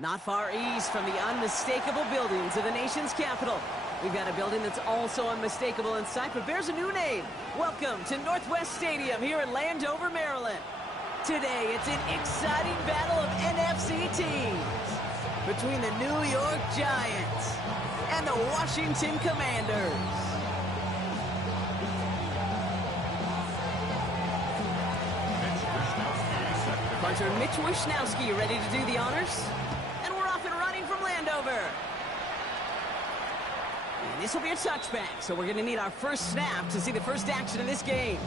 Not far east from the unmistakable buildings of the nation's capital. We've got a building that's also unmistakable in sight, but bears a new name. Welcome to Northwest Stadium here in Landover, Maryland. Today, it's an exciting battle of NFC teams between the New York Giants and the Washington Commanders. Punter Mitch Wishnowsky ready to do the honors. And we're off and running from Landover. And this will be a touchback, so we're going to need our first snap to see the first action in this game.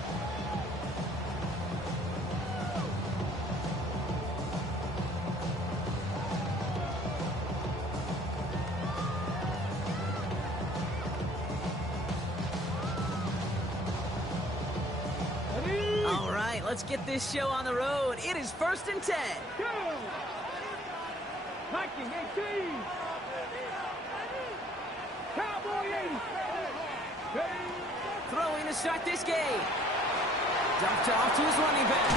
All right, let's get this show on the road. It is 1st and 10. Go! Viking 18! Cowboy 8! Throwing to start this game. Dumped off to his running back.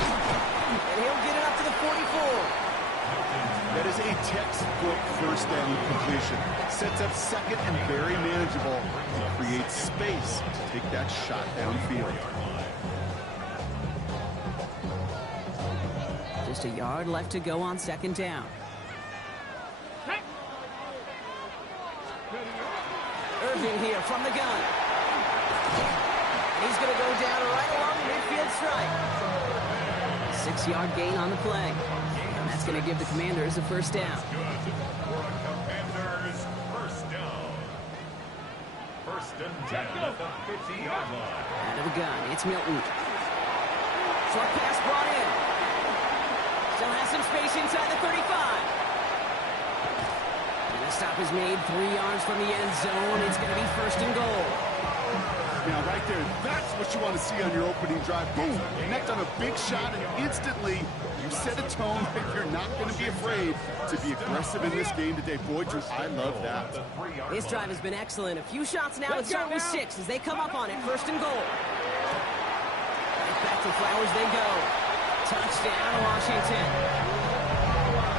And he'll get it up to the 44. That is a textbook first down completion. Sets up second and very manageable. It creates space to take that shot downfield. Just a yard left to go on 2nd down. Irving here from the gun. He's going to go down right along the midfield stripe. 6-yard gain on the play. And that's going to give the Commanders a first down. Commanders first down. 1st and 10 at the 50-yard line. Out of the gun, it's Milton. Short pass brought in. Still has some space inside the 35. And the stop is made 3 yards from the end zone. It's going to be 1st and goal. Now, right there, that's what you want to see on your opening drive. Boom! Connect on a big shot, and instantly you set a tone that you're not going to be afraid to be aggressive in this game today. Boy, I love that. This drive has been excellent. A few shots now. It's starting with 6 as they come up on it. 1st and goal. Right back to Flowers they go. Touchdown, Washington.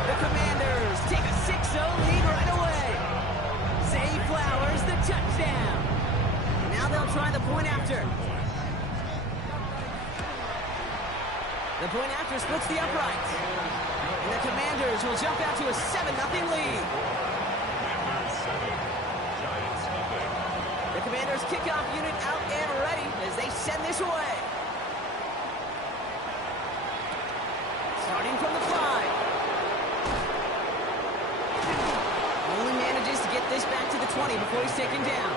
The Commanders take a 6-0 lead right away. Zay Flowers, the touchdown. Now they'll try the point after. The point after splits the upright. And the Commanders will jump out to a 7-0 lead. The Commanders kickoff unit out and ready as they send this away. Starting from the 5. Only manages to get this back to the 20 before he's taken down.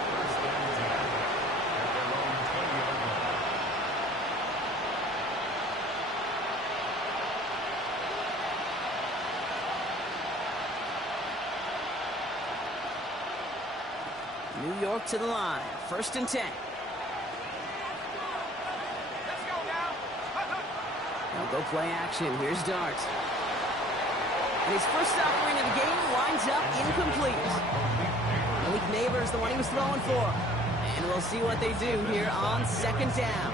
New York to the line. 1st and 10. They'll go play action. Here's Dart. And his first offering of the game winds up incomplete. Malik Neighbors, the one he was throwing for. And we'll see what they do here on 2nd down.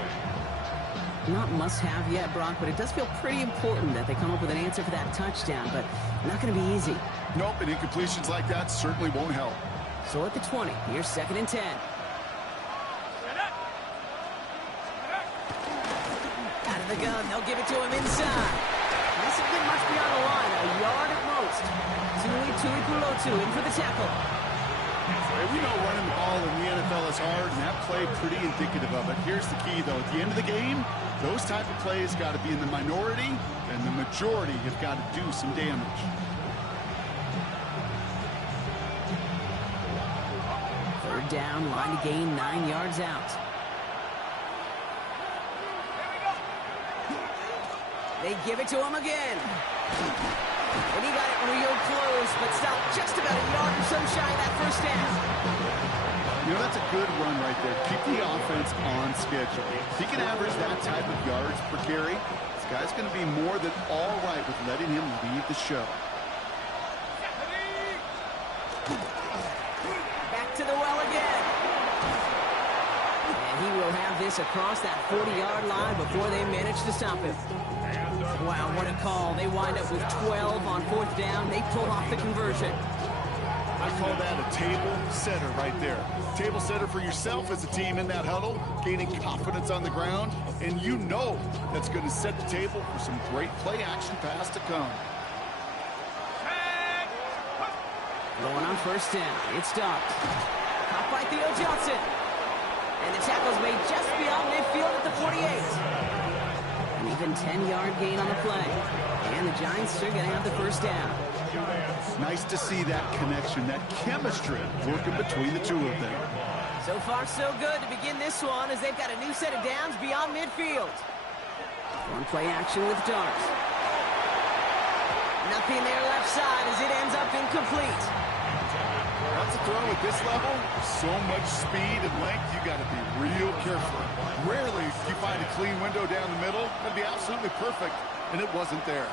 Not must-have yet, Brock, but it does feel pretty important that they come up with an answer for that touchdown, but not going to be easy. Nope, and incompletions like that certainly won't help. So at the 20, here's 2nd and 10. Out of the gun, they'll give it to him inside. This has been much beyond the line, a yard at most. Tuli Pulotu in for the tackle. We know running the ball in the NFL is hard, and that play pretty indicative of it. Here's the key, though. At the end of the game, those type of plays got to be in the minority, and the majority have got to do some damage. 3rd down, line to gain 9 yards out. They give it to him again. And he got it real close, but stopped just about a yard or so shy of that 1st down. You know, that's a good run right there. Keep the offense on schedule. If he can average that type of yards per carry, this guy's going to be more than all right with letting him lead the show. Back to the well again. And he will have this across that 40-yard line before they manage to stop him. Wow, what a call. They wind up with 12 on 4th down. They pull off the conversion. I call that a table setter right there. Table setter for yourself as a team in that huddle, gaining confidence on the ground, and you know that's going to set the table for some great play-action pass to come. Going on 1st down. It's stopped. Caught by Theo Johnson. And the tackle's made just beyond midfield at the 48. An even 10-yard gain on the play. And the Giants are going to have the 1st down. Nice to see that connection, that chemistry working between the two of them. So far, so good to begin this one as they've got a new set of downs beyond midfield. One play action with Darts. Nothing there left side as it ends up incomplete. That's a throw at this level. So much speed and length, you got to be real careful. Rarely do you find a clean window down the middle. That'd be absolutely perfect, and it wasn't there.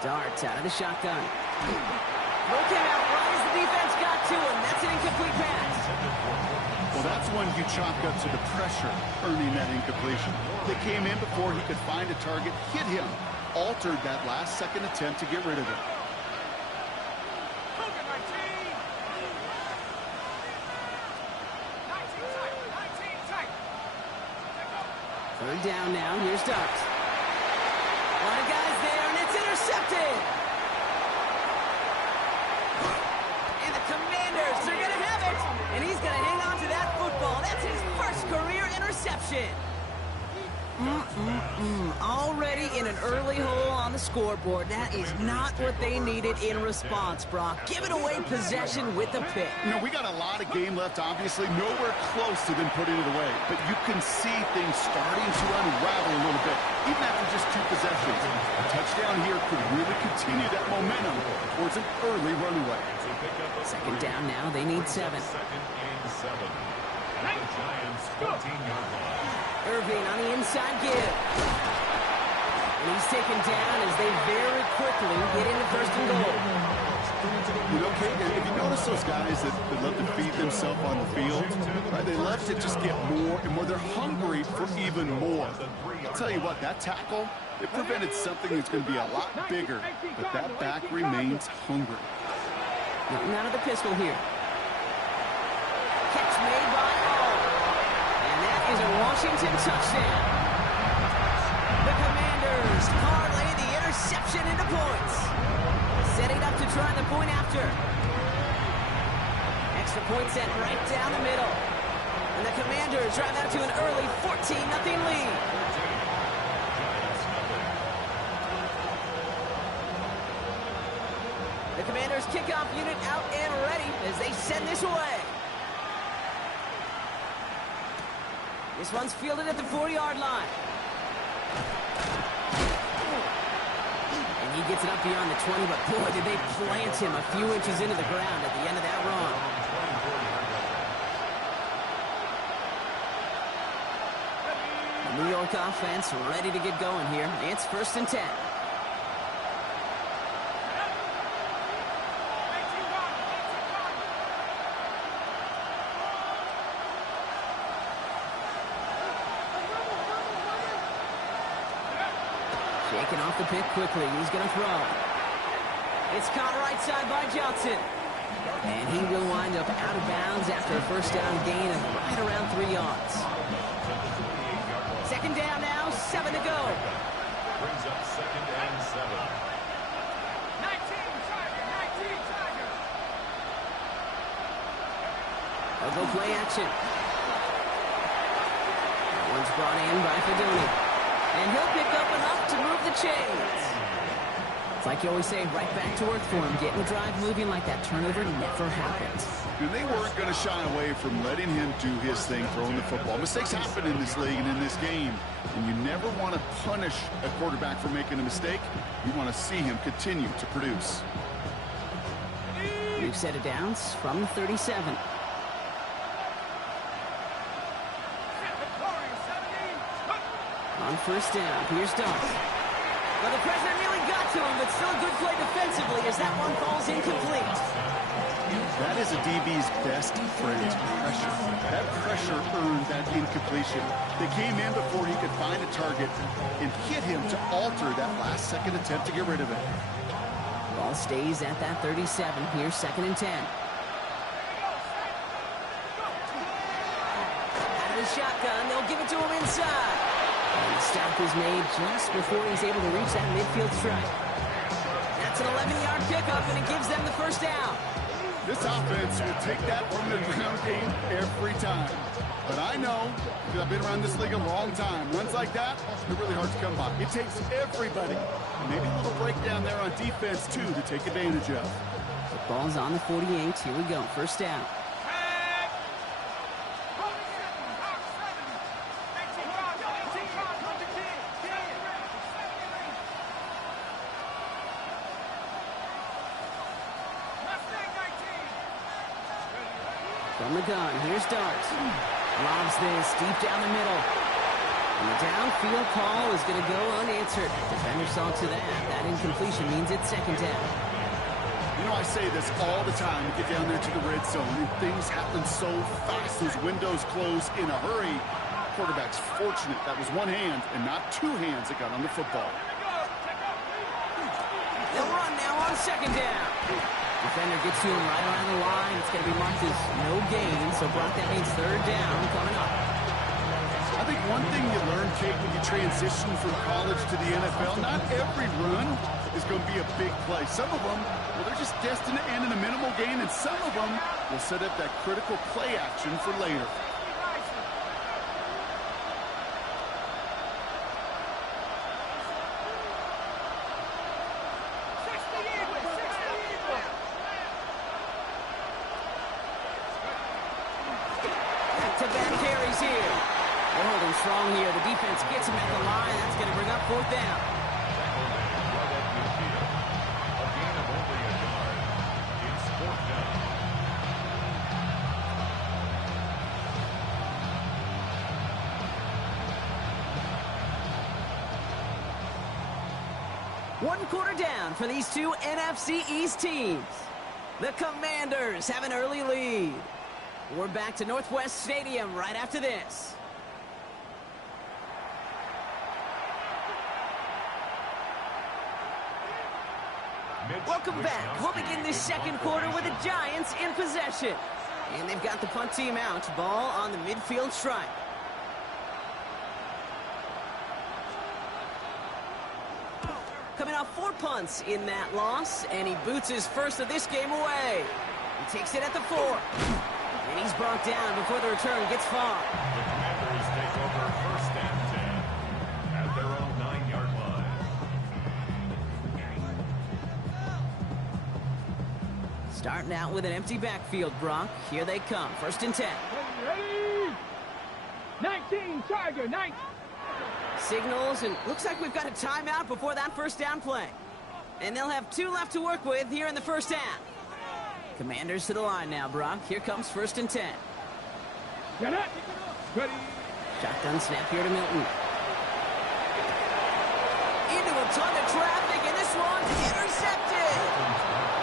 Darts out of the shotgun. Look out right as the defense got to him. That's an incomplete pass. Well, that's when you chalk up to the pressure earning that incompletion. They came in before he could find a target, hit him, altered that last-second attempt to get rid of it. Third down now. Here's Darts. A lot of guys there, and it's intercepted. And the Commanders are going to have it. And he's going to hang on to that football. That's his first career interception. Already in an early hole on the scoreboard. That is not what they needed in response, Brock. Giving away possession with a pick. You know, we got a lot of game left, obviously. Nowhere close to them putting it away. But you can see things starting to unravel a little bit, even after just 2 possessions. A touchdown here could really continue that momentum towards an early runaway. Second down now. They need 7. Second and 7. At the Giants' 14-yard line. Irving on the inside give. And he's taken down as they very quickly get into 1st and goal. You know, Kate, if you notice those guys that love to feed themselves on the field, right, they love to just get more and more. They're hungry for even more. I'll tell you what, that tackle, it prevented something that's going to be a lot bigger, but that back remains hungry. Nothing out of the pistol here. Catch made by Hall. And that is a Washington touchdown. The Commanders parlay the interception into points. Setting up to try the point after. Extra point set right down the middle. And the Commanders drive out to an early 14-0 lead. The Commanders kickoff unit out and ready as they send this away. This one's fielded at the 4-yard line. And he gets it up beyond the 20, but boy, did they plant him a few inches into the ground at the end of that run. The New York offense ready to get going here. It's 1st and 10. Shaking off the pick quickly. He's going to throw. It's caught right side by Johnson. And he will wind up out of bounds after a 1st down gain of right around 3 yards. 2nd down now, 7 to go. Brings up 2nd and 7. 19 Tiger. They'll go play action. That one's brought in by Fedoni. And he'll pick up enough to move the chains. It's like you always say, right back to work for him. Getting the drive moving like that turnover never happens. And they weren't going to shy away from letting him do his thing, throwing the football. Mistakes happen in this league and in this game. And you never want to punish a quarterback for making a mistake. You want to see him continue to produce. New set of downs from the 37. On 1st down, here's Doss. Well, the pressure nearly got to him, but still a good play defensively as that one falls incomplete. That is a DB's best friend, pressure. That pressure earned that incompletion. They came in before he could find a target and hit him to alter that last-second attempt to get rid of it. Ball stays at that 37. Here's 2nd and 10. Out of the shotgun, they'll give it to him inside. And the stop is made just before he's able to reach that midfield strike. That's an 11-yard pickup, and it gives them the first down. This offense will take that from the ground game every time. But I know, because I've been around this league a long time, runs like that, they're really hard to come by. It takes everybody. Maybe a little breakdown there on defense, too, to take advantage of. The ball's on the 48. Here we go. First down. From the gun, here's Dart. Lobs this deep down the middle. And the downfield call is going to go unanswered. Defender saw to that. That incompletion means it's 2nd down. You know, I say this all the time. You get down there to the red zone, and things happen so fast. Those windows close in a hurry. Quarterback's fortunate that was one hand and not two hands that got on the football. They'll run now on 2nd down. Defender gets to him right around the line. It's going to be marked as no gain. So, Brock, that means 3rd down coming up. I think one thing you learn, Kate, when you transition from college to the NFL, not every run is going to be a big play. Some of them, well, they're just destined to end in a minimal gain, and some of them will set up that critical play action for later. Back-to-back carries here. They're holding strong here. The defense gets him at the line. That's going to bring up 4th down. A gain of only a yard. It's 4th down. One quarter down for these two NFC East teams. The Commanders have an early lead. We're back to Northwest Stadium right after this. Welcome back. We'll begin this 2nd quarter with the Giants in possession. And they've got the punt team out. Ball on the midfield stripe. Coming off 4 punts in that loss, and he boots his first of this game away. He takes it at the 4. And he's brought down before the return gets far. The Commanders take over 1st and 10 at their own 9-yard line. Starting out with an empty backfield, Brock. Here they come. 1st and 10. Ready? 19, Tiger, 19. Signals, and looks like we've got a timeout before that 1st down play. And they'll have 2 left to work with here in the 1st half. Commanders to the line now, Brock. Here comes 1st and 10. Get it. Ready. Shotgun snap here to Milton. Into a ton of traffic, and this one's intercepted.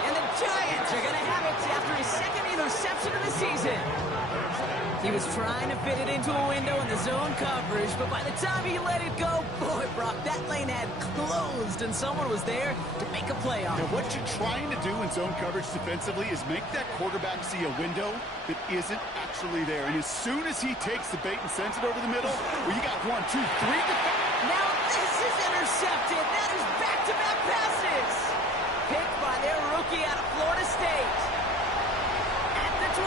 And the Giants are going to have it after his 2nd interception of the season. He was trying to fit it into a window in the zone coverage, but by the time he let it go, boy, Brock, that lane had closed, and someone was there to make a play on it. Now, what you're trying to do in zone coverage defensively is make that quarterback see a window that isn't actually there. And as soon as he takes the bait and sends it over the middle, well, you got 1, 2, 3. Now this is intercepted. That is back-to-back passes. Picked by their rookie out of Florida State. At the 20.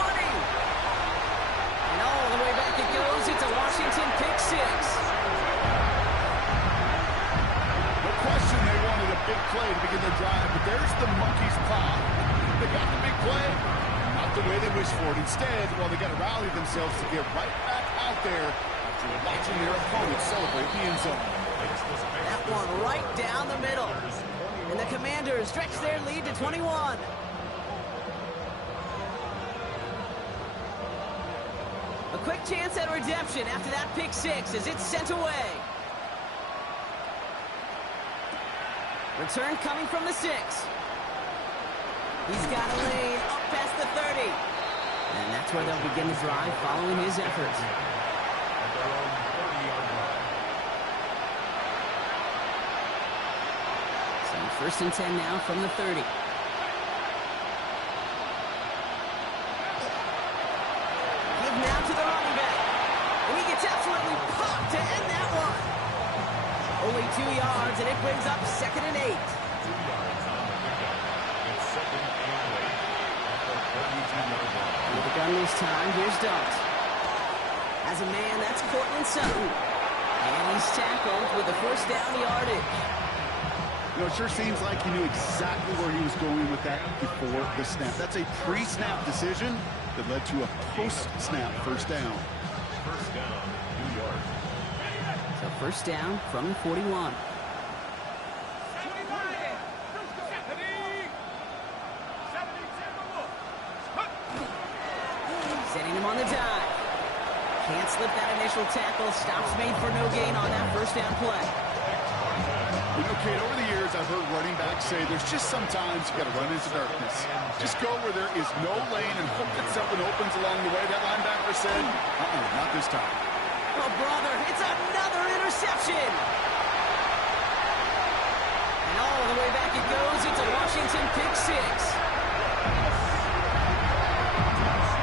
And all the way back it goes. It's a Washington pick-6. No question they wanted a big play to begin their drive, but there's the monkey's paw. They got the big play, not the way they wished for it. Instead, well, they got to rally themselves to get right back out there after watching their opponent celebrate the end zone. That one right down the middle. And the Commanders stretch their lead to 21. A quick chance at redemption after that pick-6 as it's sent away. Return coming from the 6. He's got a lane up past the 30. And that's where they'll begin the drive following his efforts. At their own 30-yard line. So first and 10 now from the 30. Give now to the running back. And he gets absolutely popped to end that one. Only 2 yards, and it brings up 2nd and 8. 2 yards on the pickup. It's 2nd and 8 at the 32-yard line. With the gun this time, here's Dart. As a man, that's Cortland Sutton. And he's tackled with the first down yardage. You know, it sure seems like he knew exactly where he was going with that before the snap. That's a pre-snap decision that led to a post-snap first down. First down, New York. So first down from the 41. Setting him on the dive. Can't slip that initial tackle. Stops made for no gain on that first down play. You know, Kate, over the years, I've heard running backs say there's just sometimes you got to run into darkness. Just go where there is no lane and hope that something opens along the way. That linebacker said, not this time. Oh, brother, it's another interception. And all the way back it goes. It's a Washington pick six.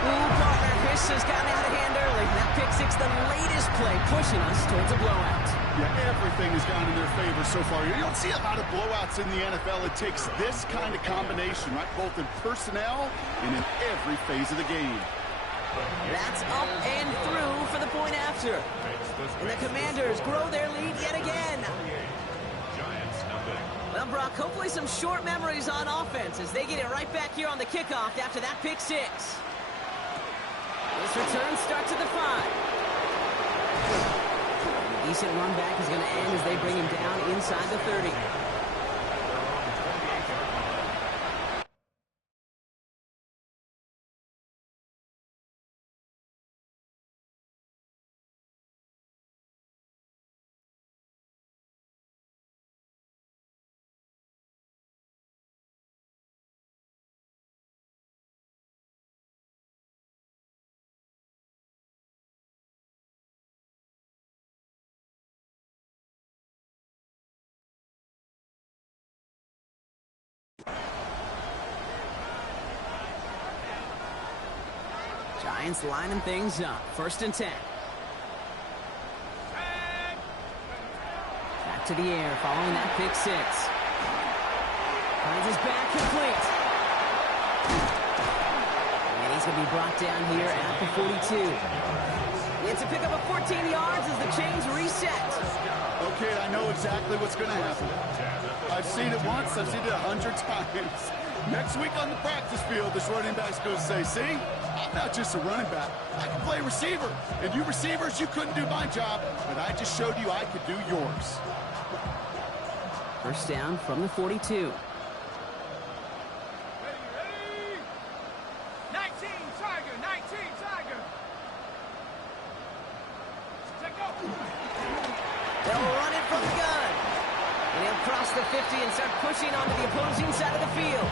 Ooh, partner, this has gotten out of hand early. That pick six, the latest play, pushing us towards a blowout. Yeah, everything has gone in their favor so far. You don't see a lot of blowouts in the NFL. It takes this kind of combination, right? Both in personnel and in every phase of the game. That's up and through for the point after. And the Commanders grow their lead yet again. Giants nothing. Well, Brock, hopefully some short memories on offense as they get it right back here on the kickoff after that pick six. This return starts at the 5. A decent run back is going to end as they bring him down inside the 30. Giants lining things up. First and 10. Back to the air following that pick six. Finds his back complete. And he's going to be brought down here at the 42. It's a pickup of 14 yards as the chains reset. Okay, I know exactly what's going to happen. I've seen it once. I've seen it 100 times. Next week on the practice field, this running back's going to say, see, I'm not just a running back. I can play receiver. And you receivers, you couldn't do my job, but I just showed you I could do yours. First down from the 42. Ready? 19, Tiger, 19, Tiger. Take go. They'll run it from the gun. And he'll cross the 50 and start pushing onto the opposing side of the field.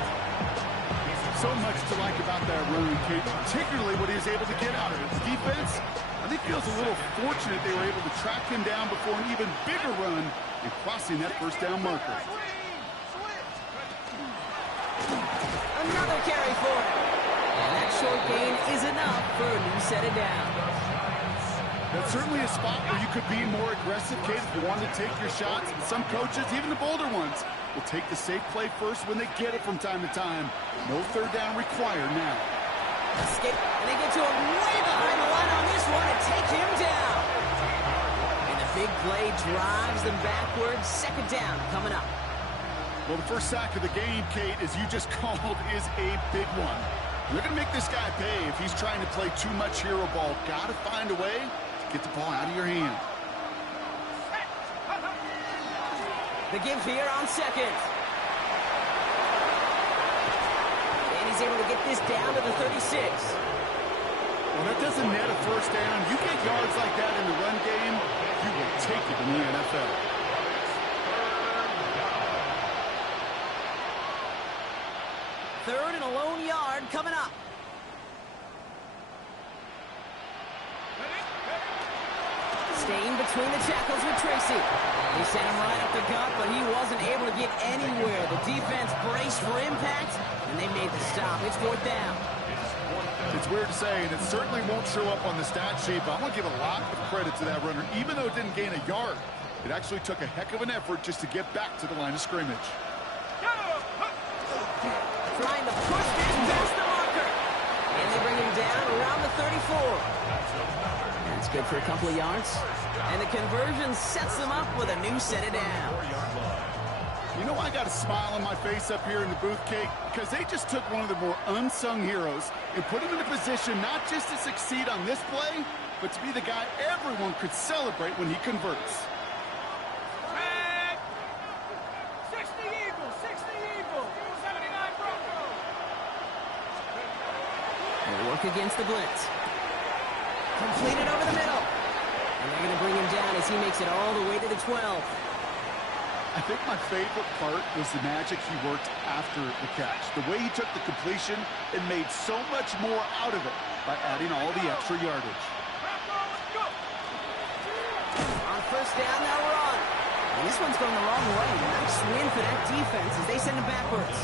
So much to like about that run, Kate, particularly what he was able to get out of it. Defense, I think, feels a little fortunate they were able to track him down before an even bigger run and crossing that first down marker. Another carry for him. And that short gain is enough for a new set of downs. That's certainly a spot where you could be more aggressive, Kate, if you want to take your shots. And some coaches, even the bolder ones, will take the safe play first when they get it from time to time. No third down required now. Escape, and they get to him way behind the line on this one and take him down. And the big play drives them backwards. Second down coming up. Well, the first sack of the game, Kate, as you just called, is a big one. They're going to make this guy pay if he's trying to play too much hero ball. Got to find a way to get the ball out of your hand. The give here on second. And he's able to get this down to the 36. Well, that doesn't net a first down. You get yards like that in the run game, you will take it in the NFL. 3rd and a lone yard coming up. Staying between the tackles with Tracy. They sent him right up the gut, but he wasn't able to get anywhere. The defense braced for impact, and they made the stop. It's 4th down. It's weird to say, and it certainly won't show up on the stat sheet, but I'm going to give a lot of credit to that runner. Even though it didn't gain a yard, it actually took a heck of an effort just to get back to the line of scrimmage. Trying to push this past the marker. And they bring him down around the 34. That's good for a couple of yards. And the conversion sets them up with a new set of downs. You know, I got a smile on my face up here in the booth, Kate, because they just took one of the more unsung heroes and put him in a position not just to succeed on this play, but to be the guy everyone could celebrate when he converts. 60 Eagles, 79 Broncos. They work against the blitz. Completed over the middle. And they're going to bring him down as he makes it all the way to the 12. I think my favorite part was the magic he worked after the catch. The way he took the completion and made so much more out of it by adding all the extra yardage. On 1st down, they'll run. And this one's going the wrong way. Nice win for that defense as they send him backwards.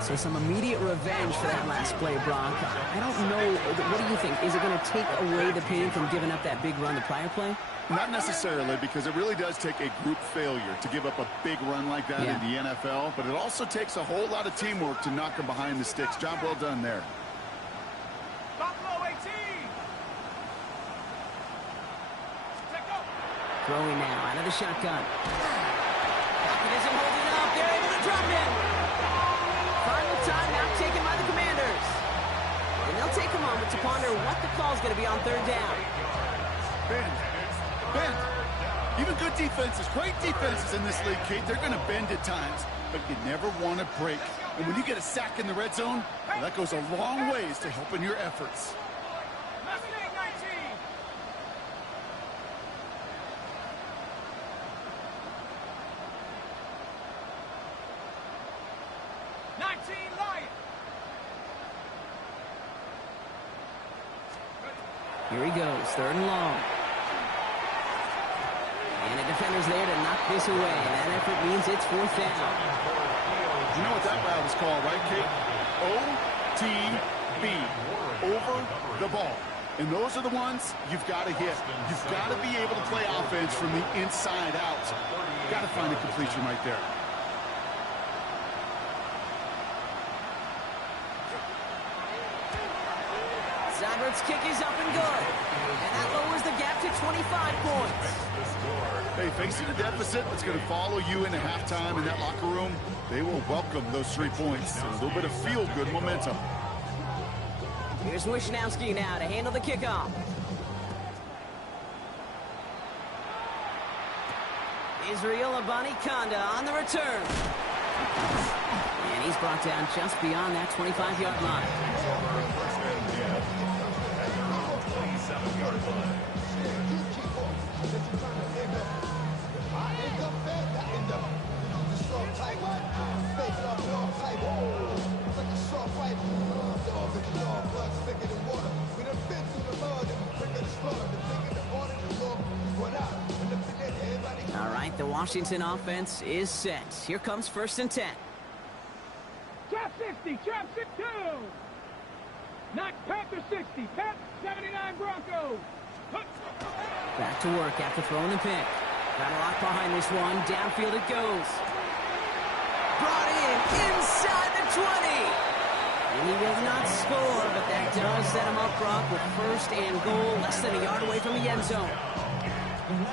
So some immediate revenge for that last play, Brock. I don't know. What do you think? Is it going to take away the pain from giving up that big run the prior play? Not necessarily, because it really does take a group failure to give up a big run like that in the NFL, but it also takes a whole lot of teamwork to knock them behind the sticks. Job well done there. Buffalo 18. Throwing now out of the shotgun. Pocket isn't holding up. They're able to drop him. Final timeout taken by the Commanders. And they'll take a moment to ponder what the call's going to be on 3rd down. Bend. Even good defenses, great defenses in this league, Kate, they're going to bend at times, but you never want to break. And when you get a sack in the red zone, well, that goes a long ways to helping your efforts. Mustang 19. 19 Lions. Here he goes, 3rd and long. And the defender's there to knock this away. That effort means it's 4th down. You know what that route is called, right, Kate? OTB, over the ball. And those are the ones you've got to hit. You've got to be able to play offense from the inside out. Got to find a completion right there. Zaibert's kick is up and good. And that lowers the gap to 25 points. Hey, facing a deficit that's going to follow you into halftime in that locker room, they will welcome those 3 points and a little bit of feel-good momentum. Here's Wishnowski now to handle the kickoff. Israel Abani-Kanda on the return. And he's brought down just beyond that 25-yard line. 27-yard line. All right, the Washington offense is set. Here comes 1st and 10. Trap 60, trap 62. Not Panther 60, Pat 79 Broncos. Back to work after throwing the pick. Got a lock behind this one. Downfield it goes. Brought in inside the 20. And he does not score, but that does set him up, Brock, with 1st and goal, less than a yard away from the end zone.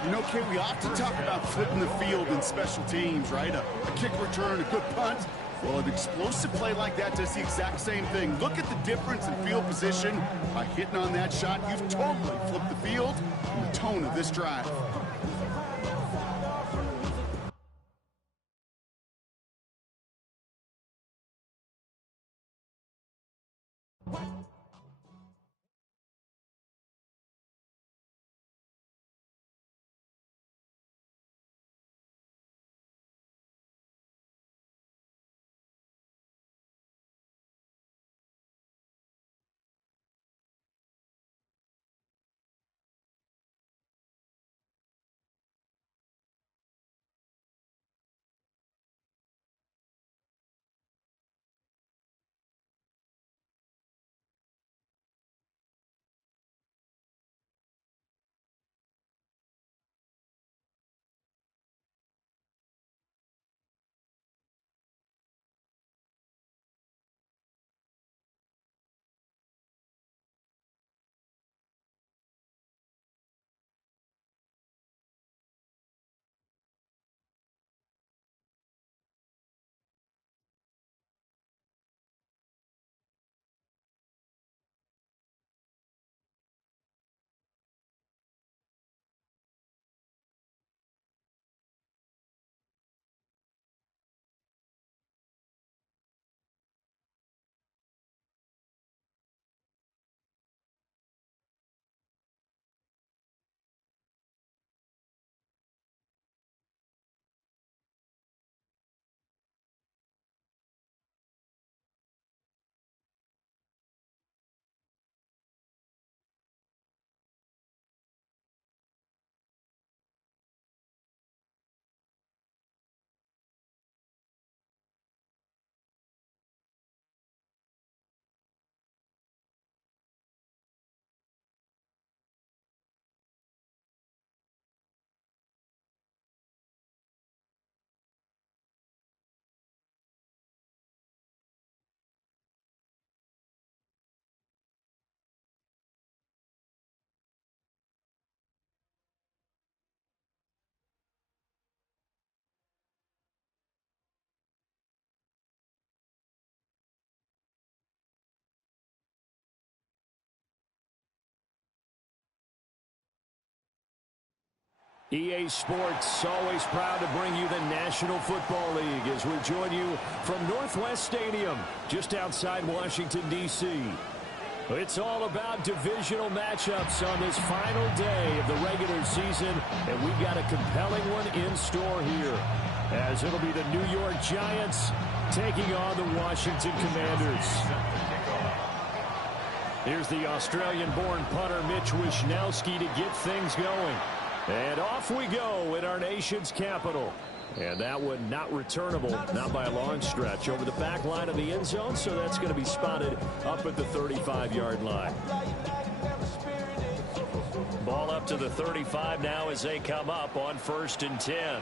You know, Kate, we often talk about flipping the field in special teams, right? A kick return, a good punt. Well, an explosive play like that does the exact same thing. Look at the difference in field position. By hitting on that shot, you've totally flipped the field and the tone of this drive. EA Sports, always proud to bring you the National Football League as we join you from Northwest Stadium, just outside Washington, D.C. It's all about divisional matchups on this final day of the regular season, and we've got a compelling one in store here, as it'll be the New York Giants taking on the Washington Commanders. Here's the Australian-born punter Mitch Wishnowsky to get things going. And off we go in our nation's capital. And that one not returnable, not by a long stretch, over the back line of the end zone, so that's going to be spotted up at the 35-yard line. Ball up to the 35 now as they come up on 1st and 10.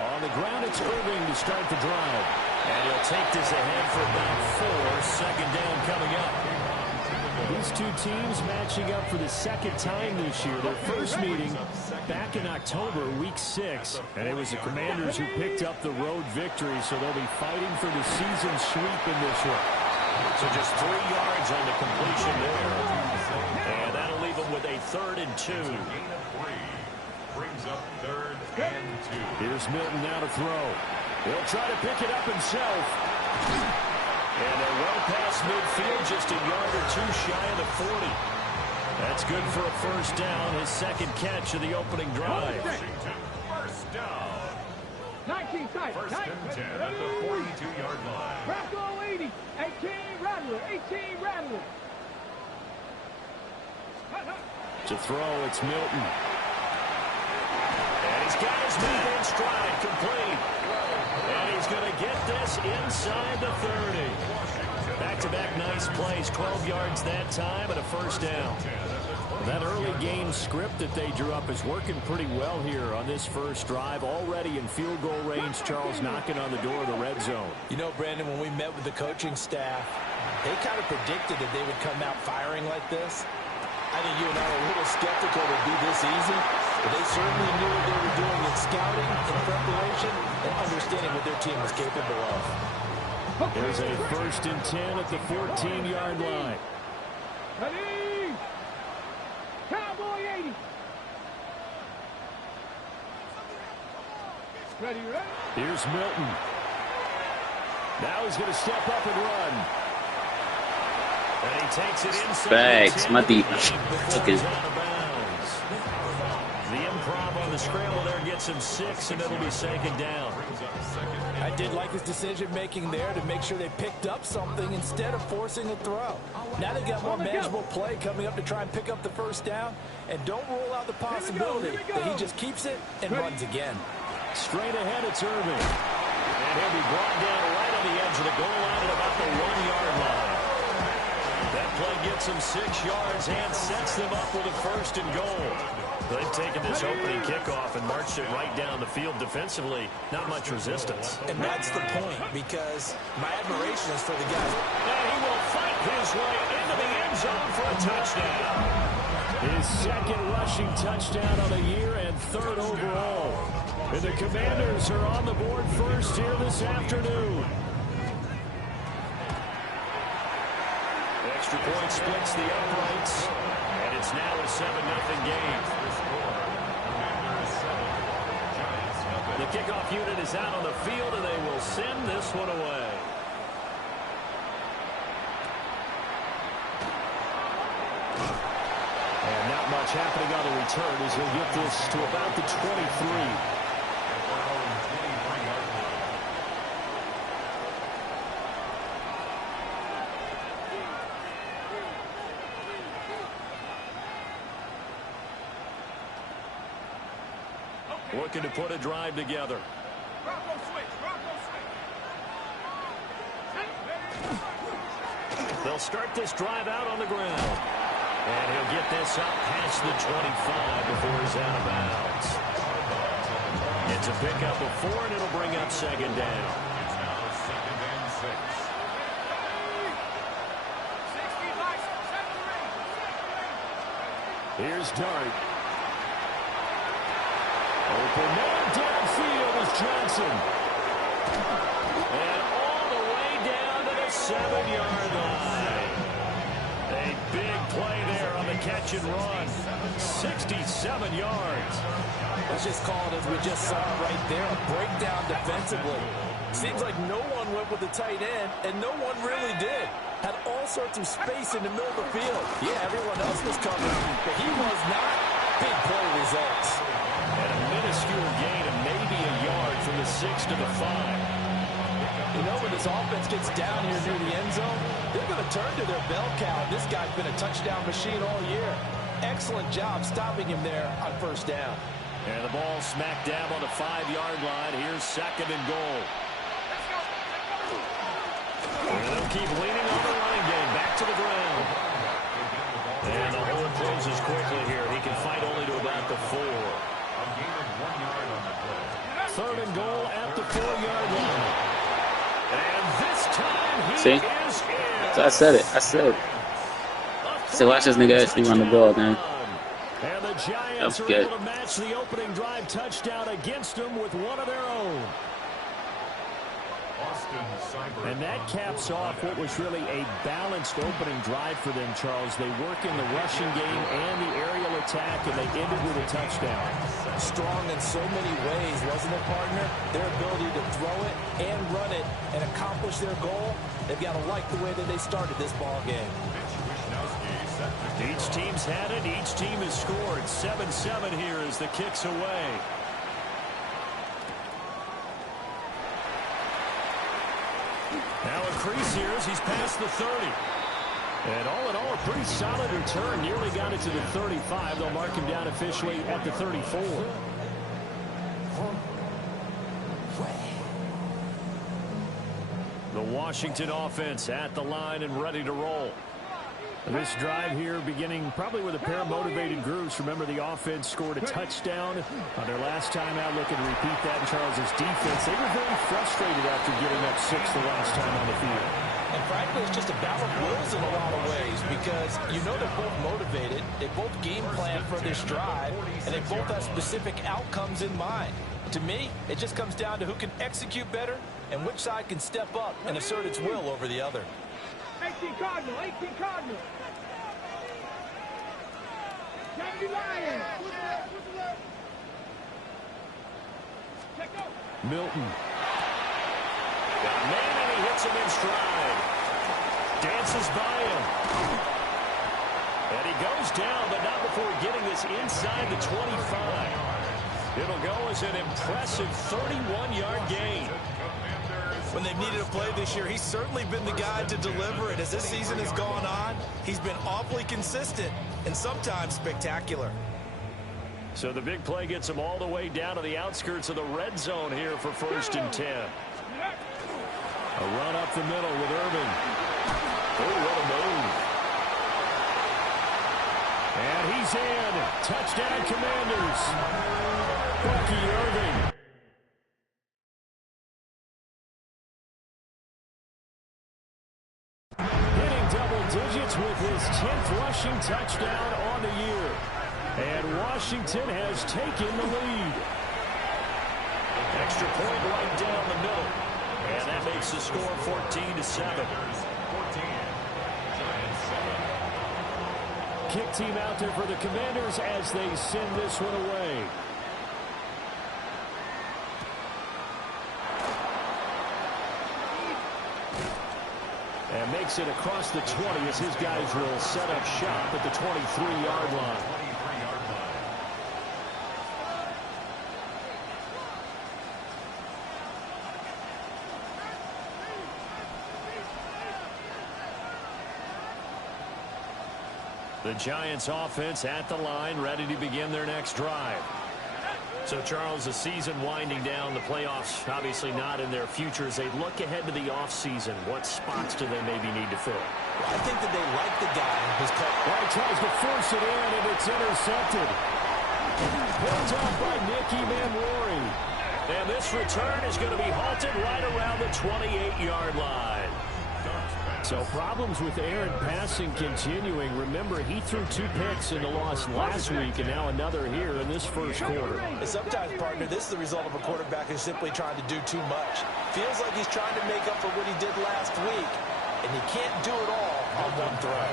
On the ground, it's Irving to start the drive. And he'll take this ahead for about 4. Second down coming up. These two teams matching up for the second time this year. Their first meeting back in October, week 6. And it was the Commanders who picked up the road victory, so they'll be fighting for the season sweep in this one. So just 3 yards on the completion there. And that'll leave them with a 3rd and 2. Brings up 3rd and 2. Here's Milton now to throw. He'll try to pick it up himself. And they're well past midfield, just a yard or 2 shy of the 40. That's good for a first down, his second catch of the opening drive. First down. 19 tight. First and 10 at the 42-yard line. Bronco 80. 18 Rattler. 18 Rattler. To throw, it's Milton. And he's got his man in stride, complete. And he's going to get this inside the 30. Back-to-back nice plays, 12 yards that time and a first down. That early game script that they drew up is working pretty well here on this first drive. Already in field goal range, Charles knocking on the door of the red zone. You know, Brandon, when we met with the coaching staff, they kind of predicted that they would come out firing like this. I think you and I are a little skeptical it would be this easy, but they certainly knew what they were doing in scouting, in preparation, and understanding what their team was capable of. There's a 1st and 10 at the 14-yard line. Ready? Cowboy 80. Ready, ready? Here's Milton. Now he's going to step up and run. And he takes it inside. Facts, Mati. Okay. The improv on the scramble there gets him 6, and it'll be second down. I did like his decision-making there to make sure they picked up something instead of forcing a throw. Now they've got more manageable play coming up to try and pick up the first down, and don't rule out the possibility that he just keeps it and runs again. Straight ahead, it's Irving. And he'll be brought down right on the edge of the goal line at about the 1-yard line. That play gets them 6 yards and sets them up with a 1st and goal. They've taken this opening kickoff and marched it right down the field defensively. Not much resistance. And that's the point, because my admiration is for the guy. And he will fight his way into the end zone for a touchdown. His second rushing touchdown of the year and 3rd overall. And the Commanders are on the board first here this afternoon. Extra point splits the uprights, and it's now a 7-0 game. The kickoff unit is out on the field, and they will send this one away. And not much happening on the return as he'll get this to about the 23. Looking to put a drive together. Bronco switch. Bronco switch. They'll start this drive out on the ground. And he'll get this up past the 25 before he's out of bounds. It's a pickup of 4, and it'll bring up second down. It's now 2nd and 6. 60 by 7-3. Here's Dart. Open man downfield is Johnson. And all the way down to the 7-yard line. A big play there on the catch and run. 67 yards. Let's just call it, as we just saw right there, a breakdown defensively. Seems like no one went with the tight end, and no one really did. Had all sorts of space in the middle of the field. Yeah, everyone else was covering, but he was not. Big play results. And a minuscule gain of maybe a yard from the 6 to the 5. You know, when this offense gets down here near the end zone, they're going to turn to their bell cow. This guy's been a touchdown machine all year. Excellent job stopping him there on first down. And the ball smack dab on the 5-yard line. Here's 2nd and goal. And they'll keep leaning on the running game. Back to the ground. And the hole closes quickly here. He can fight only to about the 4. 3rd and goal at the 4-yard line. And this time he is in. So I said it. I said, watch this nigga actually run the ball, man. And the Giants are able to match the opening drive touchdown against them with one of their own. And that caps off what was really a balanced opening drive for them, Charles. They work in the rushing game and the aerial attack, and they ended with a touchdown. Strong in so many ways, wasn't it, partner? Their ability to throw it and run it and accomplish their goal, they've got to like the way that they started this ball game. Each team's had it. Each team has scored. 7-7 here as the kick's away. Now a crease here as he's past the 30. And all in all, a pretty solid return. Nearly got it to the 35. They'll mark him down officially at the 34. The Washington offense at the line and ready to roll. This drive here beginning probably with a pair of motivated groups. Remember, the offense scored a touchdown on their last time out. Looking to repeat that in Charles's defense. They were very frustrated after giving up 6 the last time on the field. And frankly, it's just a battle of wills in a lot of ways, because you know they're both motivated. They both game plan for this drive, and they both have specific outcomes in mind. To me, it just comes down to who can execute better and which side can step up and assert its will over the other. 18 Cardinal, 18 Cardinal. Johnny Lion. Milton. Got a man, and he hits him in stride. Dances by him. And he goes down, but not before getting this inside the 25. It'll go as an impressive 31-yard gain. When they've needed a play this year, he's certainly been the guy to deliver it. As this season has gone on, he's been awfully consistent and sometimes spectacular. So the big play gets him all the way down to the outskirts of the red zone here for 1st and 10. A run up the middle with Irving. Oh, what a move. And he's in. Touchdown, Commanders. Bucky Irving. Hitting double digits with his 10th rushing touchdown on the year. And Washington has taken the lead. Extra point right down the middle. And that makes the score 14-7. Kick team out there for the Commanders as they send this one away. And makes it across the 20 as his guys will set up shop at the 23-yard line. The Giants offense at the line, ready to begin their next drive. So, Charles, the season winding down, the playoffs obviously not in their future. As they look ahead to the offseason, what spots do they maybe need to fill? I think that they like the guy who's cut. Well, he tries to force it in, and it's intercepted. Picked off by Nicky Manwari. And this return is going to be halted right around the 28-yard line. So problems with Aaron passing continuing. Remember, he threw 2 picks in the loss last week, and now another here in this first quarter. And sometimes, partner, this is the result of a quarterback who's simply trying to do too much. Feels like he's trying to make up for what he did last week, and he can't do it all on one throw.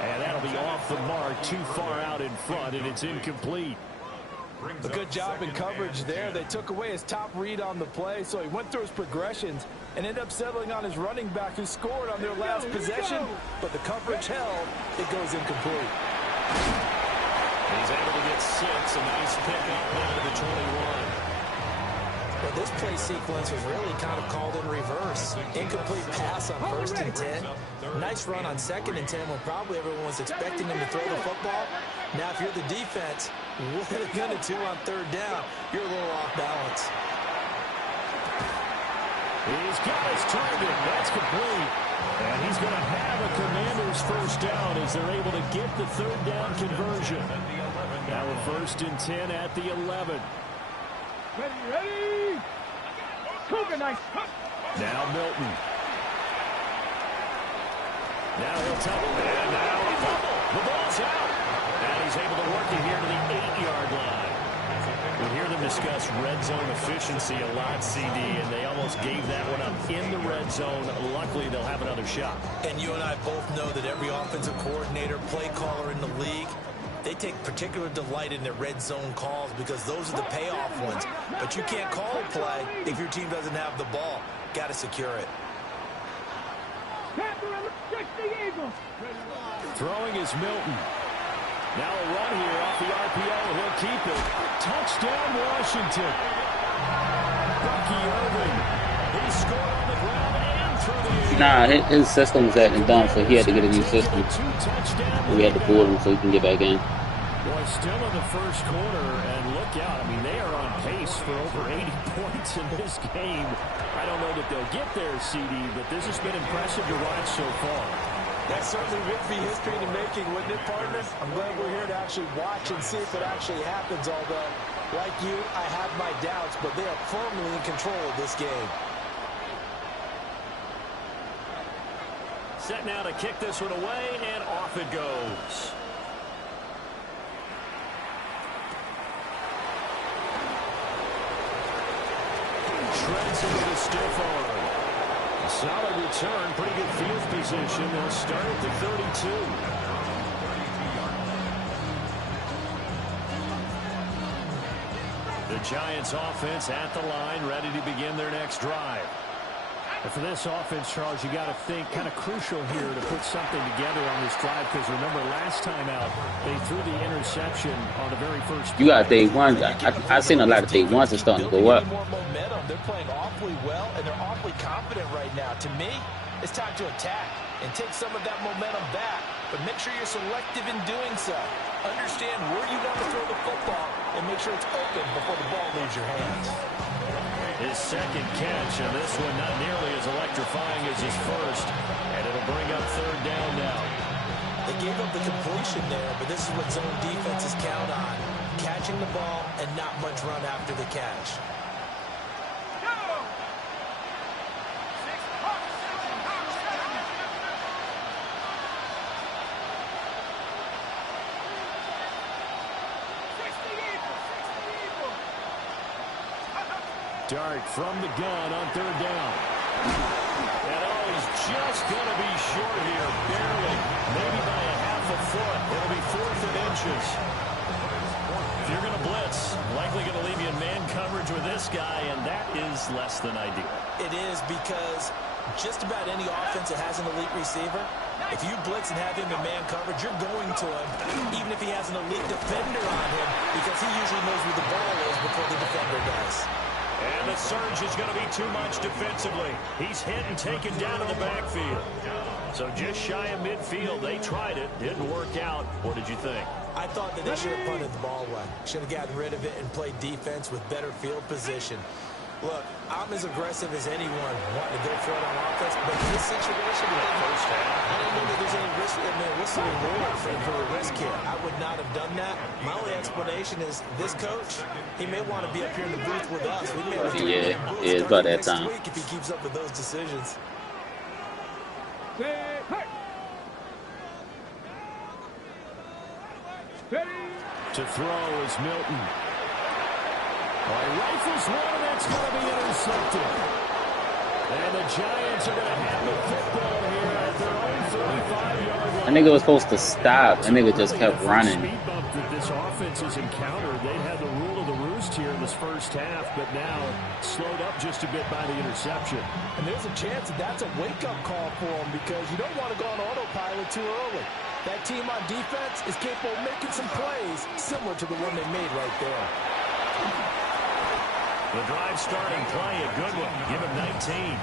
And that'll be off the mark, too far out in front, and it's incomplete. A good job in coverage there. They took away his top read on the play, so he went through his progressions and ended up settling on his running back who scored on their last possession, but the coverage held. It goes incomplete. He's able to get 6. A nice pickup down to the 21. Well, this play sequence was really kind of called in reverse. Incomplete pass on 1st and 10. Nice run on 2nd and 10 when probably everyone was expecting him to throw the football. Now, if you're the defense, what are they going to do on 3rd down? You're a little off balance. He's got his target. That's complete. And he's going to have a Commanders first down as they're able to get the 3rd down conversion. Now a 1st and 10 at the 11. Ready. Cougar nice. Now Milton. Now he'll tumble. And now a fumble. The ball's out. And he's able to work it here to the 8-yard line. We hear them discuss red zone efficiency a lot, CD, and they almost gave that one up in the red zone. Luckily, they'll have another shot. And you and I both know that every offensive coordinator, play caller in the league, they take particular delight in their red zone calls because those are the payoff ones. But you can't call a play if your team doesn't have the ball. Got to secure it. Throwing is Milton. Now a run here off the RPO. He'll keep it. Touchdown, Washington. Bucky Irving. He scored on the ground and through the air. Nah, his system was acting dumb, so he had to get a new system. We had to pull him so he can get back in. Boy, still in the first quarter, and look out. I mean, they are on pace for over 80 points in this game. I don't know that they'll get there, CD, but this has been impressive to watch so far. That certainly would be history in the making, wouldn't it, partner? I'm glad we're here to actually watch and see if it actually happens, although, like you, I have my doubts, but they are firmly in control of this game. Set now to kick this one away, and off it goes. Shreds into the stiff arm. A solid return, pretty good field position. They'll start at the 32. The Giants offense at the line, ready to begin their next drive. And for this offense, Charles, you got to think kind of crucial here to put something together on this drive, because remember last time out they threw the interception on the very first play. You got day one. I've seen a lot of day ones are starting to go up. More momentum. They're playing awfully well, and they're awfully confident right now. To me, it's time to attack and take some of that momentum back, but make sure you're selective in doing so. Understand where you want to throw the football and make sure it's open before the ball leaves your hands. His second catch, and this one not nearly as electrifying as his first, and it'll bring up 3rd down now. They gave up the completion there, but this is what zone defenses count on. Catching the ball and not much run after the catch. Dart from the gun on 3rd down. And he's just going to be short here, barely, maybe by a half a foot. It'll be 4th and inches. If you're going to blitz, likely going to leave you in man coverage with this guy, and that is less than ideal. It is, because just about any offense that has an elite receiver, if you blitz and have him in man coverage, you're going to him, even if he has an elite defender on him, because he usually knows where the ball is before the defender does. And the surge is going to be too much defensively. He's hit and taken down in the backfield. So just shy of midfield. They tried it. Didn't work out. What did you think? I thought that they should have punted the ball away. Should have gotten rid of it and played defense with better field position. Look, I'm as aggressive as anyone wanting to go for it on offense, but in this situation, I don't know that there's any risk. What's the reward for a risk here? I would not have done that. My only explanation is this coach, he may want to be up here in the booth with us. We may have to it's about that time. Week if he keeps up with those decisions. To throw is Milton. He rifles one, and that's going to be intercepted. And the Giants are going to have the football here at their own 45-yard line. That nigga was supposed to stop. That nigga just kept running. Speed bump that this offense has encountered. They had the rule of the roost here in this first half, but now slowed up just a bit by the interception. And there's a chance that that's a wake-up call for them because you don't want to go on autopilot too early. That team on defense is capable of making some plays similar to the one they made right there. The drive starting play, a good one. Give him 19.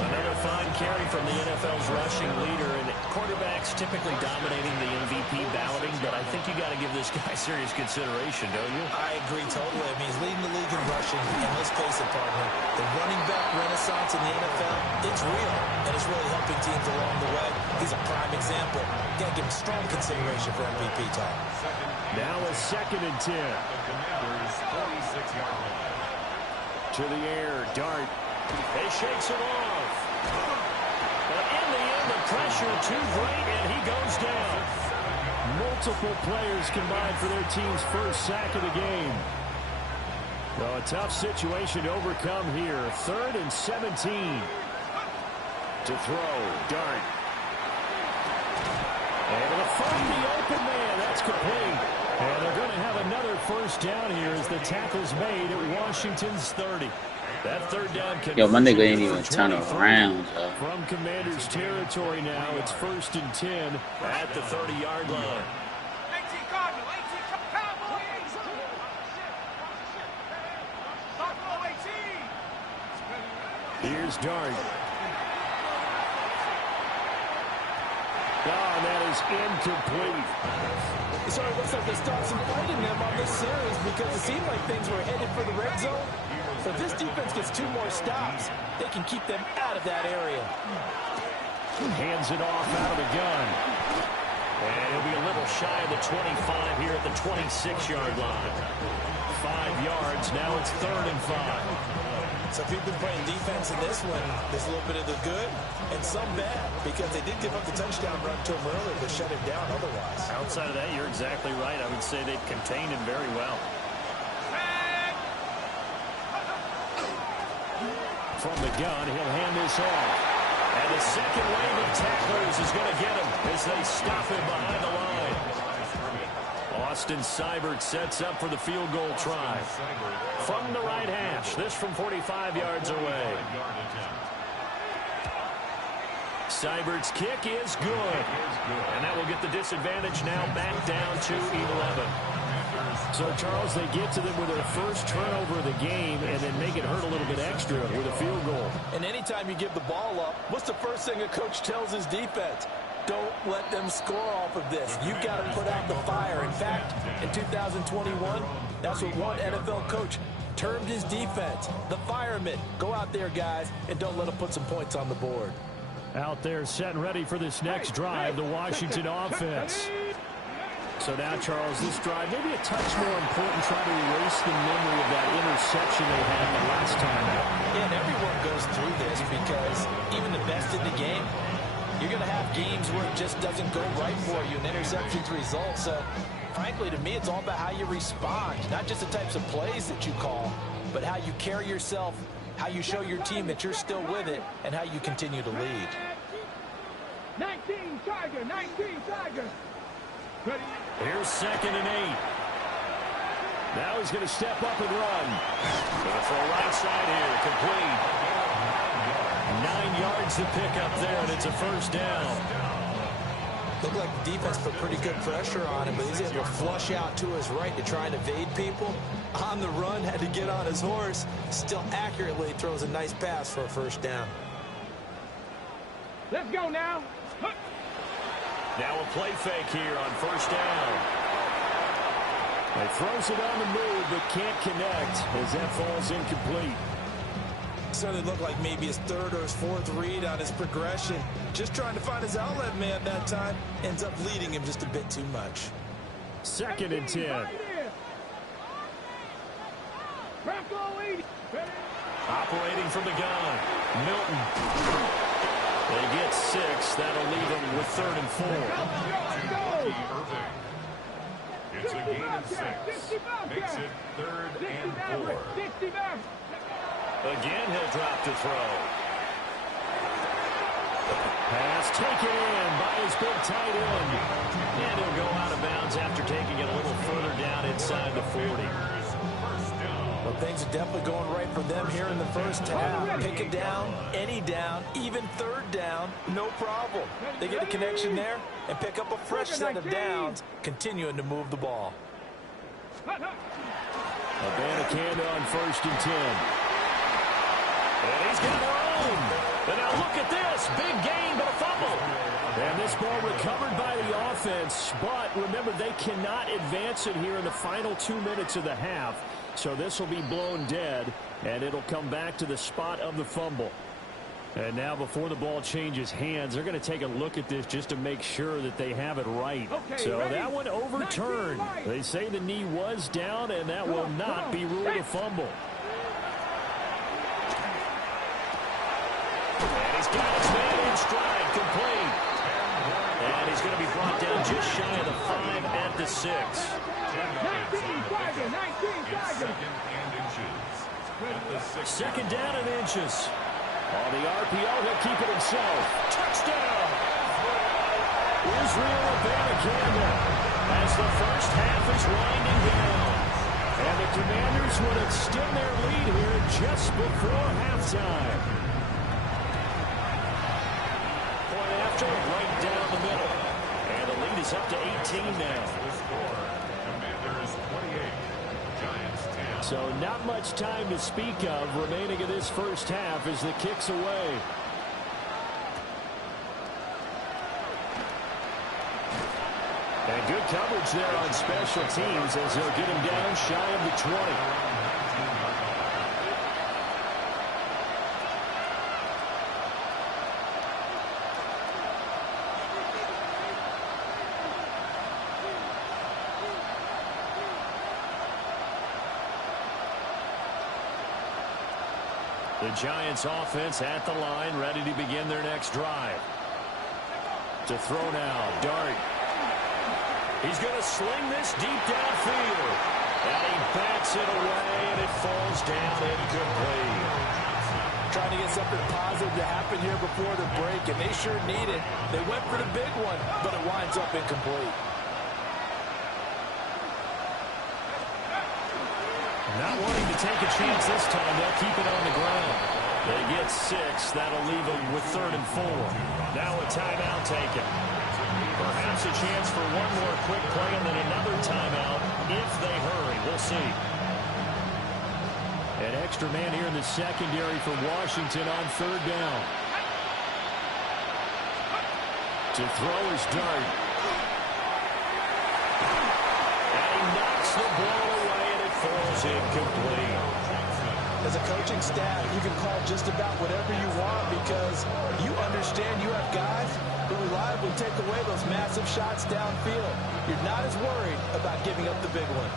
Another fine carry from the NFL's rushing leader. And quarterbacks typically dominating the MVP balloting, but I think you got to give this guy serious consideration, don't you? I agree totally. I mean, he's leading the league in rushing. And let's face it, partner, the running back renaissance in the NFL, it's real. And it's really helping teams along the way. He's a prime example. Got to give him strong consideration for MVP time. Now a 2nd and 10. Commanders 46-yard line. To the air, Dart. He shakes it off. But in the end, the pressure too great, and he goes down. Multiple players combined for their team's first sack of the game. Well, a tough situation to overcome here. 3rd and 17. To throw, Dart. Able to find the open man. That's complete. And they're going to have another first down here as the tackle's made at Washington's 30. That 3rd down conversion. Yo, my nigga ain't even turn around, yo. From Commanders territory now, it's 1st and 10 at the 30-yard line. 18 Cardinal, 18 Cowboys. Buffalo 18. Here's Dart. Oh, that is incomplete. So it looks like they stopped some fighting them on this series because it seemed like things were headed for the red zone. So if this defense gets 2 more stops, they can keep them out of that area. Hands it off out of the gun. And it'll be a little shy of the 25 here at the 26-yard line. 5 yards. Now it's 3rd and 5. So if you've been playing defense in this one, there's a little bit of the good and some bad because they did give up the touchdown run to him earlier to shut him down otherwise. Outside of that, you're exactly right. I would say they've contained him very well. From the gun, he'll hand this off. And the second wave of tacklers is going to get him as they stop him behind the line. Austin Seibert sets up for the field goal try. From the right hash, this from 45 yards away. Seibert's kick is good. And that will get the disadvantage now back down to 11. So, Charles, they get to them with their first turnover of the game and then make it hurt a little bit extra with a field goal. And anytime you give the ball up, what's the first thing a coach tells his defense? Don't let them score off of this. You've got to put out the fire. In fact, in 2021, that's what one NFL coach termed his defense, the firemen. Go out there, guys, and don't let them put some points on the board. Out there set and ready for this next drive, the Washington offense. So now, Charles, this drive, maybe a touch more important, trying to erase the memory of that interception they had the last time out. Yeah, and everyone goes through this because even the best in the game, you're going to have games where it just doesn't go right for you, and interceptions result. So, frankly, to me, it's all about how you respond, not just the types of plays that you call, but how you carry yourself, how you show your team that you're still with it, and how you continue to lead. 19 Tiger, 19 Tiger. Ready? Here's 2nd and 8. Now he's going to step up and run. Going to throw right side here, complete. 9 yards to pick up there, and it's a first down. Looked like the defense put pretty good pressure on him, but he's able to flush out to his right to try and evade people. On the run, had to get on his horse. Still accurately throws a nice pass for a first down. Let's go now. Now a play fake here on first down. He throws it on the move, but can't connect as that falls incomplete. Certainly looked like maybe his 3rd or his 4th read on his progression. Just trying to find his outlet man that time. Ends up leading him just a bit too much. 2nd and 10. Operating from the gun. Milton. They get 6. That'll leave them with 3rd and 4. It's a gain of 6. Makes it 3rd and 4. Again, he'll drop to throw. Pass taken in by his big tight end. And he'll go out of bounds after taking it a little further down inside the 40. Well, things are definitely going right for them here in the first half. Pick it down, any down, even third down, no problem. They get a connection there and pick up a fresh set of downs, continuing to move the ball. Abanikanda on 1st and 10. And he's got room. And now look at this. Big gain, but a fumble. And this ball recovered by the offense. But remember, they cannot advance it here in the final 2 minutes of the half. So this will be blown dead, and it'll come back to the spot of the fumble. And now before the ball changes hands, they're going to take a look at this just to make sure that they have it right. Okay, so ready? that one overturned. They say the knee was down, and that will not be ruled a fumble. And he's got his man in stride, complete. And he's going to be brought down just shy of the 5 at the 6. 19 Second down and inches. On the RPO, he'll keep it himself. Touchdown! Israel Abanikanda as the first half is winding down. And the Commanders would extend their lead here just before halftime. Point after, right down the middle. And the lead is up to 18 now. Commanders 28, Giants 10. So not much time to speak of remaining in this first half as the kick's away. And good coverage there on special teams as they'll get him down shy of the 20. The Giants offense at the line, ready to begin their next drive. To throw now, Dart. He's going to sling this deep downfield. And he bats it away, and it falls down incomplete. Trying to get something positive to happen here before the break, and they sure need it. They went for the big one, but it winds up incomplete. Not wanting to take a chance this time, they'll keep it on the ground. They get 6. That'll leave them with 3rd and 4. Now a timeout taken. Perhaps a chance for one more quick play and then another timeout if they hurry. We'll see. An extra man here in the secondary for Washington on 3rd down. To throw is Dart. And he knocks the ball away and it falls incomplete. As a coaching staff, you can call just about whatever you want because you understand you have guys who reliably take away those massive shots downfield. You're not as worried about giving up the big one.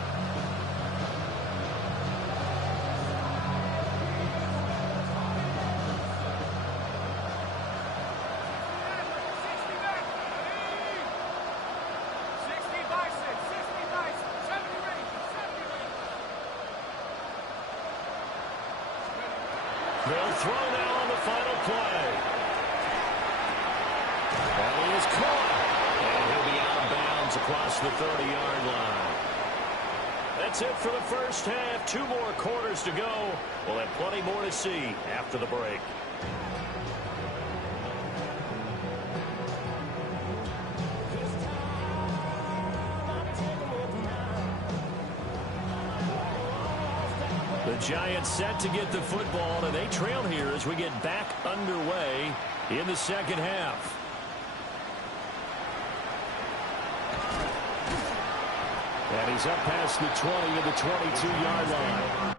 They'll throw now on the final play. And he is caught. And he'll be out of bounds across the 30-yard line. That's it for the first half. 2 more quarters to go. We'll have plenty more to see after the break. The Giants set to get the football, and they trail here as we get back underway in the second half. And he's up past the 20 to the 22-yard line.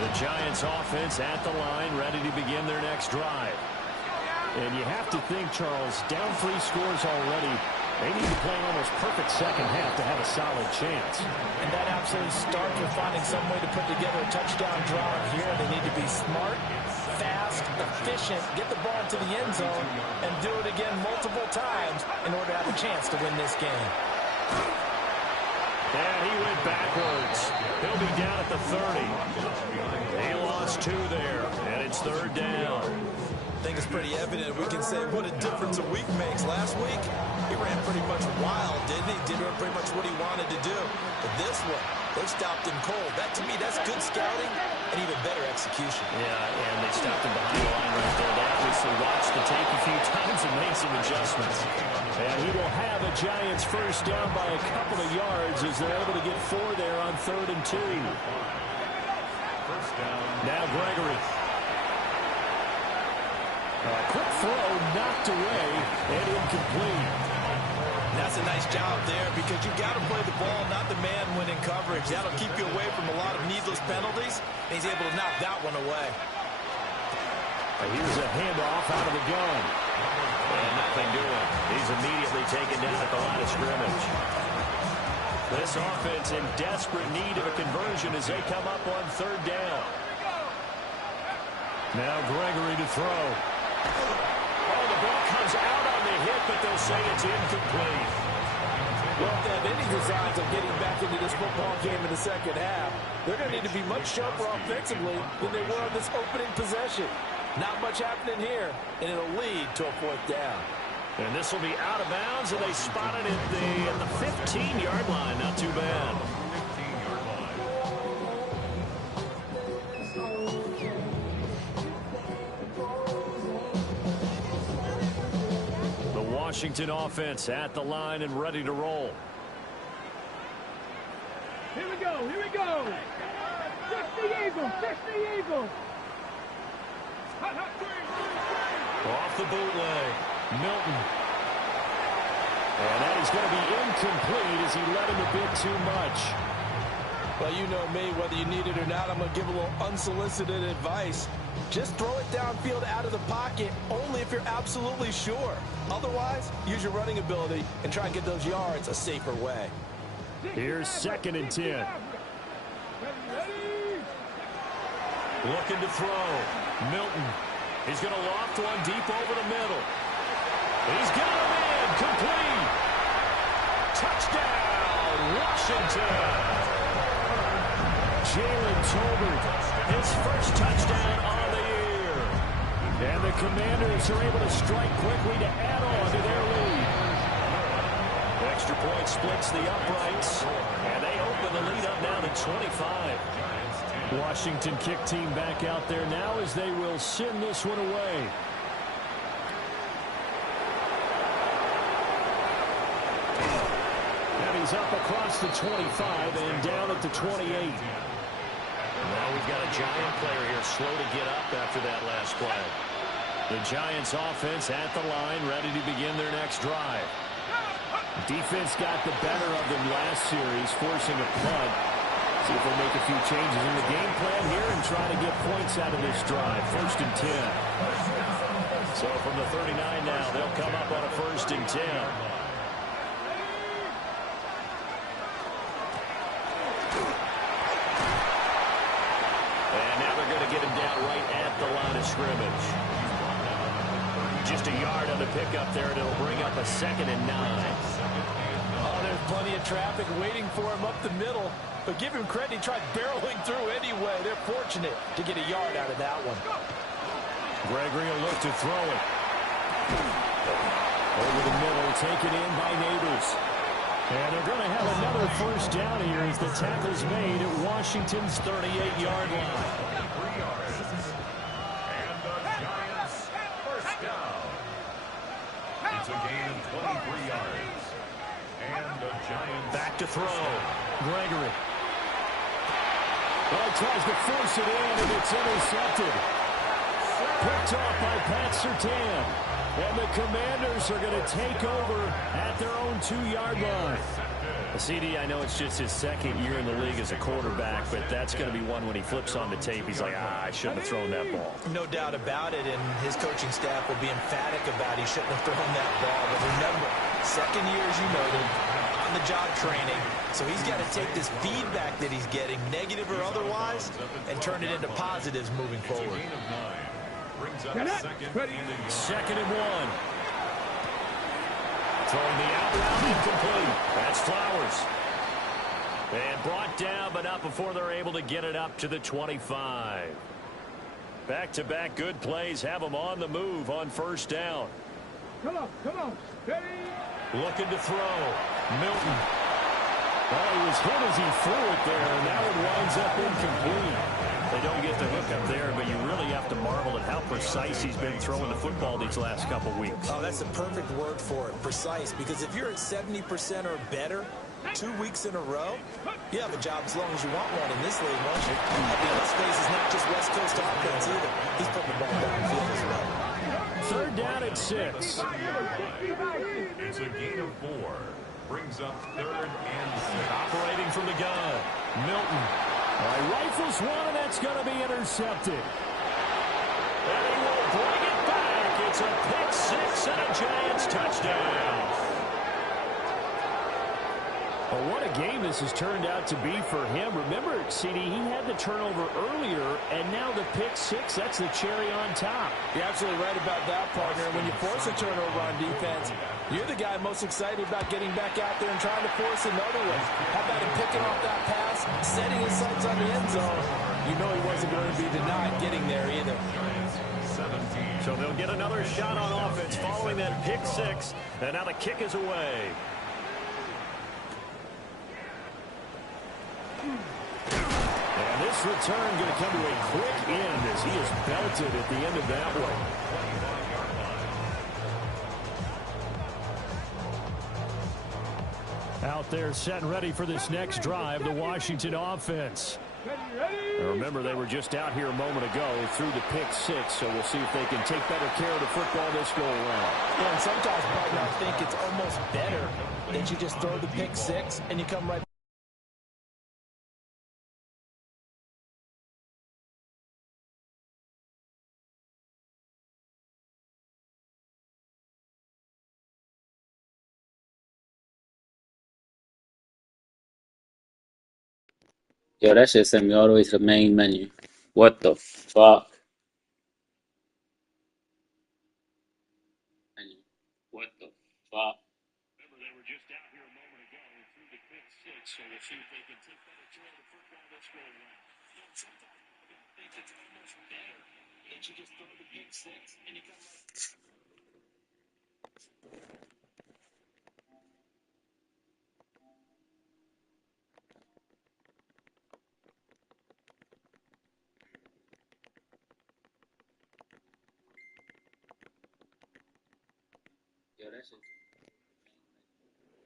The Giants offense at the line, ready to begin their next drive. And you have to think, Charles, down 3 scores already. They need to play an almost perfect second half to have a solid chance. And that absolutely starts with finding some way to put together a touchdown drive here. They need to be smart, fast, efficient, get the ball into the end zone, and do it again multiple times in order to have a chance to win this game. And he went backwards. He'll be down at the 30. He lost 2 there, and it's 3rd down. I think it's pretty evident. We can say what a difference a week makes. Last week, he ran pretty much wild, didn't he? Did pretty much what he wanted to do. But this one, they stopped him cold. That, to me, that's good scouting and even better execution. Yeah, and they stopped him behind the line right there. They obviously watched the tape a few times and made some adjustments. And he will have a Giants first down by a couple of yards as they're able to get 4 there on 3rd and 2. Now Gregory. Quick throw, knocked away, and incomplete. That's a nice job there because you got to play the ball, not the man when in coverage. That'll keep you away from a lot of needless penalties, and he's able to knock that one away. Here's a handoff out of the gun. And nothing doing. He's immediately taken down at the line of scrimmage. This offense in desperate need of a conversion as they come up on 3rd down. Now Gregory to throw. Oh, the ball comes out on the hit, but they'll say it's incomplete. Well, if they have any designs of getting back into this football game in the second half, they're going to need to be much sharper offensively than they were on this opening possession. Not much happening here, and it'll lead to a 4th down. And this will be out of bounds, and they spot it at the 15-yard line. Not too bad. Washington offense at the line and ready to roll. Here we go, here we go. 60 Eagles, 60 Eagles. Off the bootleg, Milton. And that is going to be incomplete as he led him a bit too much. Well, you know me, whether you need it or not, I'm going to give a little unsolicited advice. Just throw it downfield out of the pocket only if you're absolutely sure. Otherwise, use your running ability and try and get those yards a safer way. Here's 2nd and 10. Looking to throw. Milton. He's going to loft one deep over the middle. He's got him in. Complete. Touchdown, Washington. Jalen Tolbert, his first touchdown on the year. And the Commanders are able to strike quickly to add on to their lead. Extra point splits the uprights, and they open the lead up now to 25. Washington kick team back out there now as they will send this one away. And he's up across the 25 and down at the 28. Now we've got a Giant player here slow to get up after that last play. The Giants offense at the line, ready to begin their next drive. Defense got the better of them last series, forcing a punt. See if they make a few changes in the game plan here and try to get points out of this drive. 1st and 10. So from the 39 now, they'll come up on a 1st and 10. Get him down right at the line of scrimmage. Just a yard on the pickup there, and it'll bring up a 2nd and 9. Oh, there's plenty of traffic waiting for him up the middle. But give him credit, he tried barreling through anyway. They're fortunate to get a yard out of that one. Gregory will look to throw it. Over the middle, taken in by Neighbors. And they're going to have another 1st down here as the tackle's made at Washington's 38-yard line. It's a gain of 23 yards. And the Giants back to throw. Gregory. Well, he tries to force it in, and it's intercepted. Picked off by Pat Surtain. And the Commanders are going to take over at their own 2-yard line. CD, I know it's just his 2nd year in the league as a quarterback, but that's going to be one when he flips on the tape. He's like, I shouldn't have thrown that ball. No doubt about it, and his coaching staff will be emphatic about he shouldn't have thrown that ball. But remember, 2nd year, as you noted, on-the-job training. So he's got to take this feedback that he's getting, negative or otherwise, and turn it into positives moving forward. Brings up second and a yard. 2nd and 1. Throwing the out route incomplete. That's Flowers. And brought down, but not before they're able to get it up to the 25. Back-to-back good plays have them on the move on 1st down. Come on, steady. Looking to throw. Milton. Well, he was hit as he threw it there, and that one winds up incomplete. They don't get the hook up there, but you really have to marvel at how precise he's been throwing the football these last couple weeks. Oh, that's the perfect word for it, precise, because if you're at 70% or better 2 weeks in a row, you have a job as long as you want one in this league, won't you? I mean, let's face it, it's not just West Coast offense either. He's putting the ball downfield as well. 3rd down and 6. It's a gain of 4. Brings up 3rd and 6. Operating from the gun. Milton. Rifles one, and that's going to be intercepted. And he will bring it back. It's a pick 6 and a Giants touchdown. Well, what a game this has turned out to be for him. Remember, CD, he had the turnover earlier, and now the pick 6, that's the cherry on top. You're absolutely right about that, partner. When you force a turnover on defense, you're the guy most excited about getting back out there and trying to force another one. How about him picking off that pass, setting his sights on the end zone? You know he wasn't going to be denied getting there either. So they'll get another shot on offense following that pick 6, and now the kick is away. And this return going to come to a quick end as he is belted at the end of that one. Out there set and ready for this next drive, the Washington offense. Now remember, they were just out here a moment ago through the pick 6, so we'll see if they can take better care of the football this go around. Yeah, and sometimes, partner, I think it's almost better that you just throw the pick 6 and you come right. Yo, that shit sent me all the way to the main menu. What the fuck? What the fuck? Remember, they were just out here a moment ago through the pick 6, so we'll see if they can take better care of the football this go around. Sometimes I think it's almost better that you just throw the pick 6 and you come right. Yo, that shit.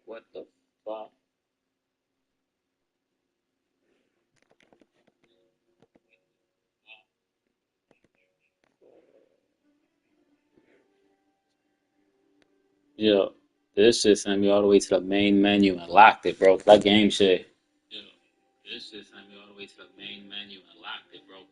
What the fuck? Yo, this shit sent me all the way to the main menu and locked it, bro. That game shit. Yo, this shit sent me all the way to the main menu and locked it, bro.